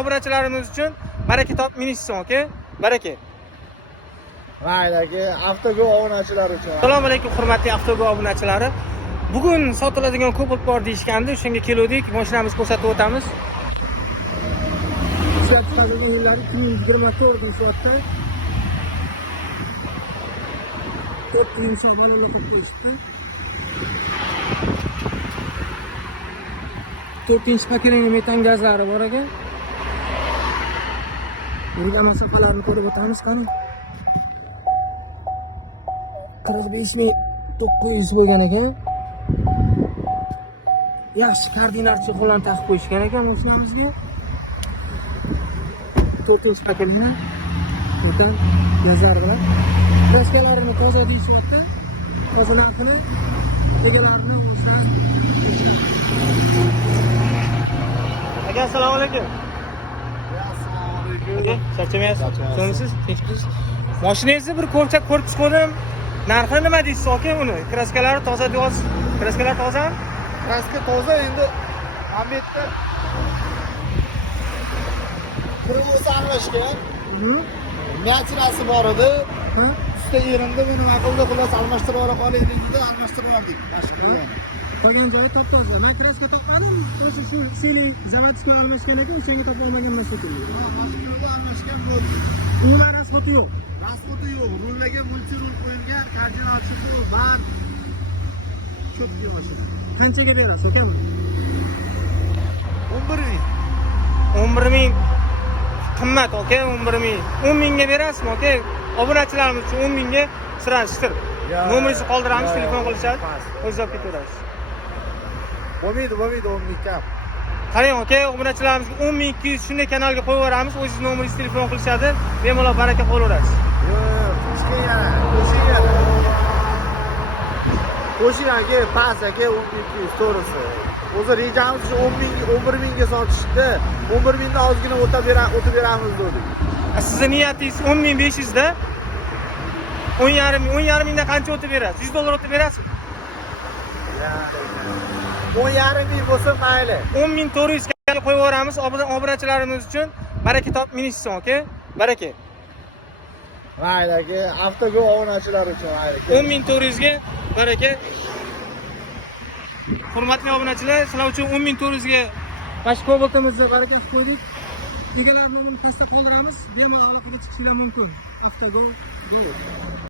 obunachilarimiz uchun baraka topib minishsin, aka. Baraka. Mayli aka, Avtogo obunachilar uchun. Assalomu alaykum, hurmatli Avtogo obunachilari. Bugun sotiladigan Cobalt bor deyishgandi, shunga keldik, mashinamizni ko'rsatib o'tamiz. Ishlab chiqarilgan yillari 2024-yilda 4 balonli qilib eshitdi. 4-paketli metan gazlari bor ekan. Yurgan masofalarni ko'rib o'tamiz qani. 45.900 bo'lgan ekan. Yaxshi koordinat chexollarni taqib qo'yishgan ekan mashinamizga. 4-paketli metan gazlar bilan. Kraskalarini toza deyishyapti. Toza narxini egalarini o'sha. Aka, assalomu alaykum. Assalomu alaykum. Aka, charchamayapsiz? Ko'ngilsiz? Tinchsiz? Mashinangizni bir ko'rib chiqdim. Narxi nima deysiz aka uni? Kraskalari toza deyapsiz. Kraskalar tozami? Kraska toza, endi Ahmetda Qirg'iz almashgan. Miyatinasi bor edi. Usta yerinde buni ma'qulda xullas almashtirib ola qolaylik dedi, almashtirib oldik mashinani. Qolgan joyi top-toza. Men kraska topmadim. O'sha shu sili zavodskiy almashgan ekan, o'shanga topa olmaganman shekilli. Mashinada almashgan bo'ldi. Umuman rasxoti yo'q. Rasxoti yo'q. Rullaga multirul qo'yilgan, koordinatchi bu bar. Cho'tki mashina. Qanchaga berasiz, akami? 11.000. 11.000 qimmat, aka, 11.000. 10.000 ga berasizmi, aka? Obunachilarimiz uchun 10.000 ga sirashtir. Nomeringizni qoldiramiz, telefon qilishadi. O'zingiz olib ketaverasiz. Bo'lmaydi, 10.000 kam. Qarang, aka, obunachilarimizga 10.200 shunday kanalga qo'yib yuboramiz. O'zingiz nomeringizni telefon qilishadi. Bemalol baraka qilaverasiz. Yo'q, qo'shing aka, pas aka, 10.200 to'g'risi. O'zi rejamiz 11.000 ga sotishdi. 11.000 dan ozgina o'tib beramiz dedik. Sizning niyatingiz 10.500 da 10.500 dan qancha o'tib berasiz? $100 o'tib berasizmi? 10.500 bo'lsa mayli. 10.400 ga qo'yib yuboramiz. Obunachilarimiz uchun baraka topib minishsin, aka. Baraka. Mayli aka, Avtogo obunachilar uchun mayli. 10.400 ga baraka. Hurmatli obunachilar, sizlar uchun 10.400 ga bash Cobaltimizni baraka qilib qo'ydik. Egalar nomerini pastda qoldiramiz. Bemalol aloqaga chiqishingiz mumkin. Avtogo.